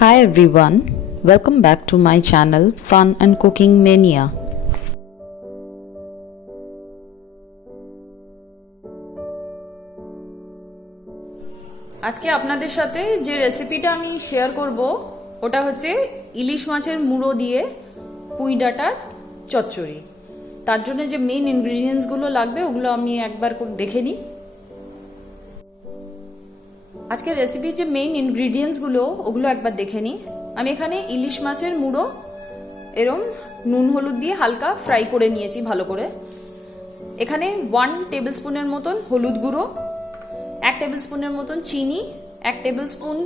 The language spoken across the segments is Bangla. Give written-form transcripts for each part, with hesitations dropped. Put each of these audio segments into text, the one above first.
Hi everyone, welcome back to my channel Fun and Cooking Mania. আজকে আপনাদের সাথে যে রেসিপিটা আমি শেয়ার করব ওটা হচ্ছে ইলিশ মাছের মুড়ো দিয়ে পুঁই ডাঁটার চচ্চড়ি। তার জন্য যে মেইন ইনগ্রেডিয়েন্টসগুলো লাগবে ওগুলো আমি একবার করে দেখে নিই। আজকের রেসিপির যে মেইন ইনগ্রেডিয়েন্টসগুলো ওগুলো একবার দেখে নিই। আমি এখানে ইলিশ মাছের মুড়ো এরম নুন হলুদ দিয়ে হালকা ফ্রাই করে নিয়েছি ভালো করে। এখানে 1 টেবিল স্পুনের মতন হলুদ গুঁড়ো, 1 টেবিল স্পুনের মতন চিনি, 1 টেবিল স্পুন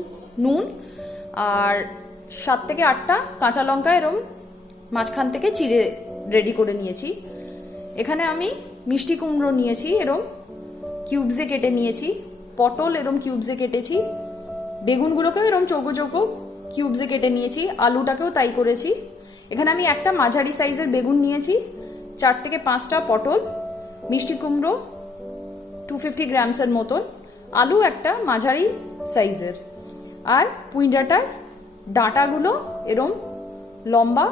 নুন আর 7 থেকে 8টা কাঁচা লঙ্কা এরম মাঝখান থেকে চিড়ে রেডি করে নিয়েছি। এখানে আমি মিষ্টি কুমড়ো নিয়েছি, এরম কিউবসে কেটে নিয়েছি। পটল এরম কিউবসে কেটেছি, বেগুনগুলোকেও এরম চৌকো চৌকো কিউবসে কেটে নিয়েছি, আলুটাকেও তাই করেছি। এখানে আমি একটা মাঝারি সাইজের বেগুন নিয়েছি, 4 থেকে 5টা পটল, মিষ্টি কুমড়ো 250 গ্রামসের মতন, আলু একটা মাঝারি সাইজের, আর পুঁই ডাঁটার ডাঁটাগুলো এরম লম্বা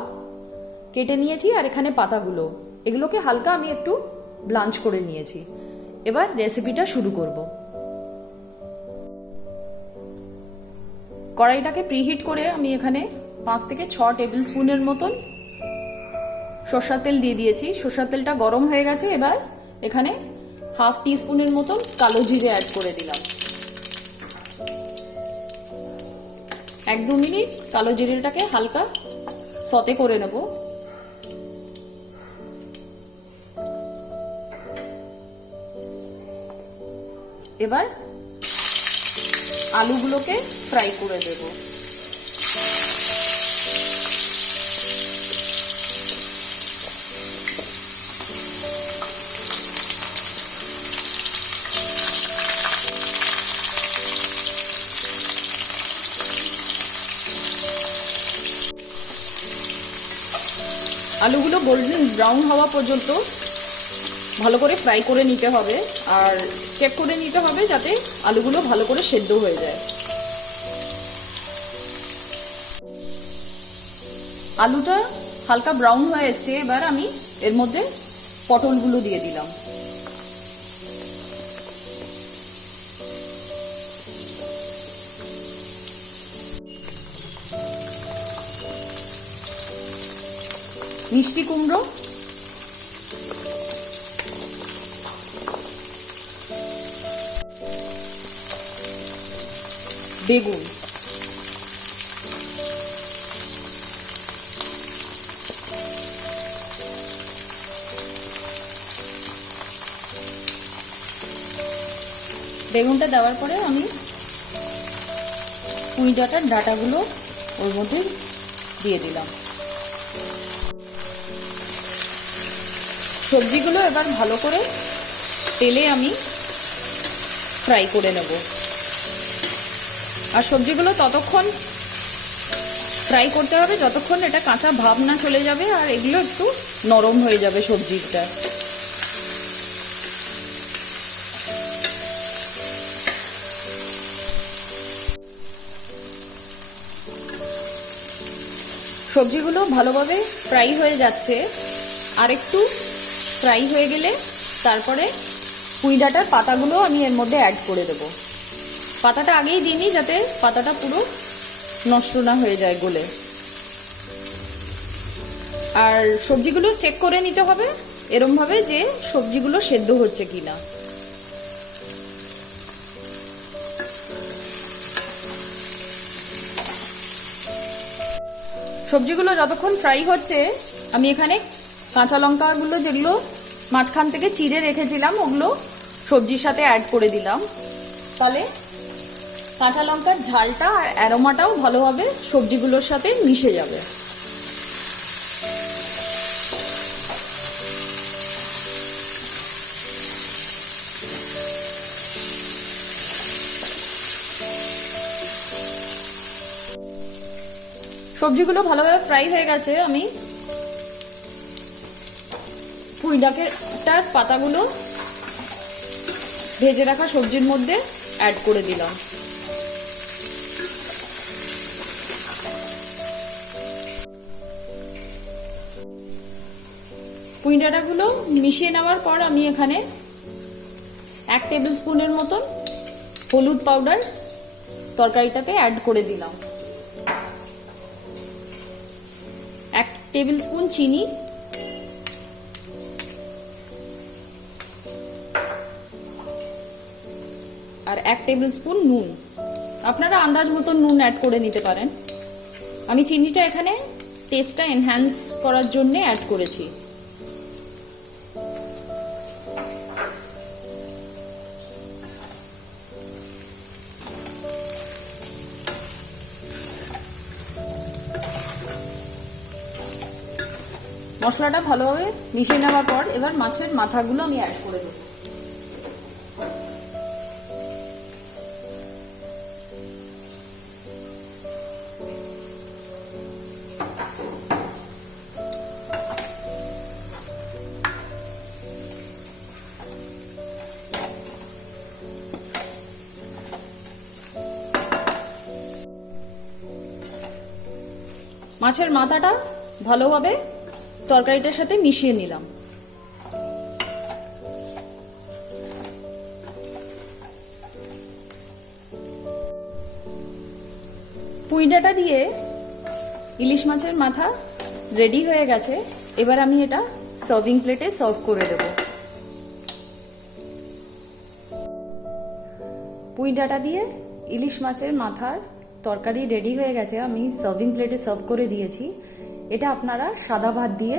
কেটে নিয়েছি। আর এখানে পাতাগুলো, এগুলোকে হালকা আমি একটু ব্লাঞ্চ করে নিয়েছি। এবার রেসিপিটা শুরু করব। কড়াইটাকে প্রিহিট করে আমি এখানে 5 থেকে 6 টেবিল স্পুনের মতন সরষের তেল দিয়ে দিয়েছি। সরষের তেলটা গরম হয়ে গেছে। এবার এখানে হাফ টিস্পুনের মতন কালো জিরে অ্যাড করে দিলাম। 1-2 মিনিট কালো জিরেটাকে হালকা সতে করে নেব। এবার আলুগুলোকে ফ্রাই করে দেব। আলুগুলো গোল্ডেন ব্রাউন হওয়া পর্যন্ত ভালো করে ফ্রাই করে নিতে হবে, আর চেক করে নিতে হবে যাতে আলুগুলো ভালো করে সেদ্ধ হয়ে যায়। আলুটা হালকা ব্রাউন হয়ে এসছে। এবার আমি এর মধ্যে পটলগুলো দিয়ে দিলাম। মিষ্টি কুমড়ো, বেগুন, বেগুনটা দেওয়ার পরে আমি পুঁই ডাঁটার ডাঁটাগুলো ওর মধ্যে দিয়ে দিলাম। সবজিগুলো এবার ভালো করে তেলে আমি ফ্রাই করে নেব। আর সবজিগুলো ততক্ষণ ফ্রাই করতে হবে যতক্ষণ এটা কাঁচা ভাব না চলে যাবে আর এগুলো একটু নরম হয়ে যাবে সবজিটা। সবজিগুলো ভালোভাবে ফ্রাই হয়ে যাচ্ছে। আর একটু ফ্রাই হয়ে গেলে তারপরে পুঁই ডাঁটার পাতাগুলো আমি এর মধ্যে অ্যাড করে দেব। পাতাটা আগেই দিইনি যাতে পাতাটা পুরো নষ্ট না হয়ে যায় গলে। আর সবজিগুলো চেক করে নিতে হবে এরমভাবে যে সবজিগুলো সেদ্ধ হচ্ছে কিনা। সবজিগুলো যতক্ষণ ফ্রাই হচ্ছে আমি এখানে কাঁচা লঙ্কাগুলো যেগুলো মাঝখান থেকে চিড়ে রেখেছিলাম ওগুলো সবজির সাথে অ্যাড করে দিলাম। তাহলে কাঁচা লঙ্কার ঝালটা আর অ্যারোমাটাও ভালোভাবে সবজিগুলোর সাথে মিশে যাবে। সবজিগুলো ভালোভাবে ফ্রাই হয়ে গেছে। আমি পুঁই ডাঁটার পাতাগুলো ভেজে রাখা সবজির মধ্যে অ্যাড করে দিলাম। পুঁই ডাঁটাগুলো মিশিয়ে নেওয়ার পর আমি এখানে 1 টেবিল স্পুনের মতন হলুদ পাউডার তরকারিটাতে অ্যাড করে দিলাম। 1 টেবিল স্পুন চিনি, আর 1 টেবিল স্পুন নুন। আপনারা আন্দাজ মতন নুন অ্যাড করে নিতে পারেন। আমি চিনিটা এখানে টেস্টটা এনহ্যান্স করার জন্য অ্যাড করেছি। মশলাটা ভালোভাবে মিশিয়ে নেওয়ার পর এবার মাছের মাথাগুলো আমি অ্যাড করে দেব। মাছের মাথাটা ভালোভাবে তরকারিটার সাথে মিশিয়ে নিলাম। পুঁই ডাঁটা দিয়ে ইলিশ মাছের মাথা রেডি হয়ে গেছে। এবার আমি এটা সার্ভিং প্লেটে সার্ভ করে দেব। পুঁই ডাঁটা দিয়ে ইলিশ মাছের মাথার তরকারি রেডি হয়ে গেছে, আমি সার্ভিং প্লেটে সার্ভ করে দিয়েছি। এটা আপনারা সাদা ভাত দিয়ে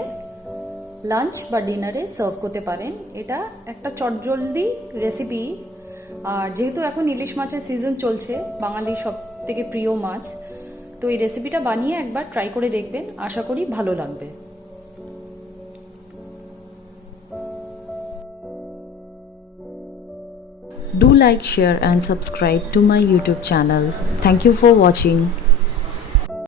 লাঞ্চ বা ডিনারে সার্ভ করতে পারেন। এটা একটা চটজলদি রেসিপি, আর যেহেতু এখন ইলিশ মাছের সিজন চলছে, বাঙালির সব থেকে প্রিয় মাছ, তো এই রেসিপিটা বানিয়ে একবার ট্রাই করে দেখবেন, আশা করি ভালো লাগবে। Do like, share and subscribe to my YouTube channel. Thank you for watching.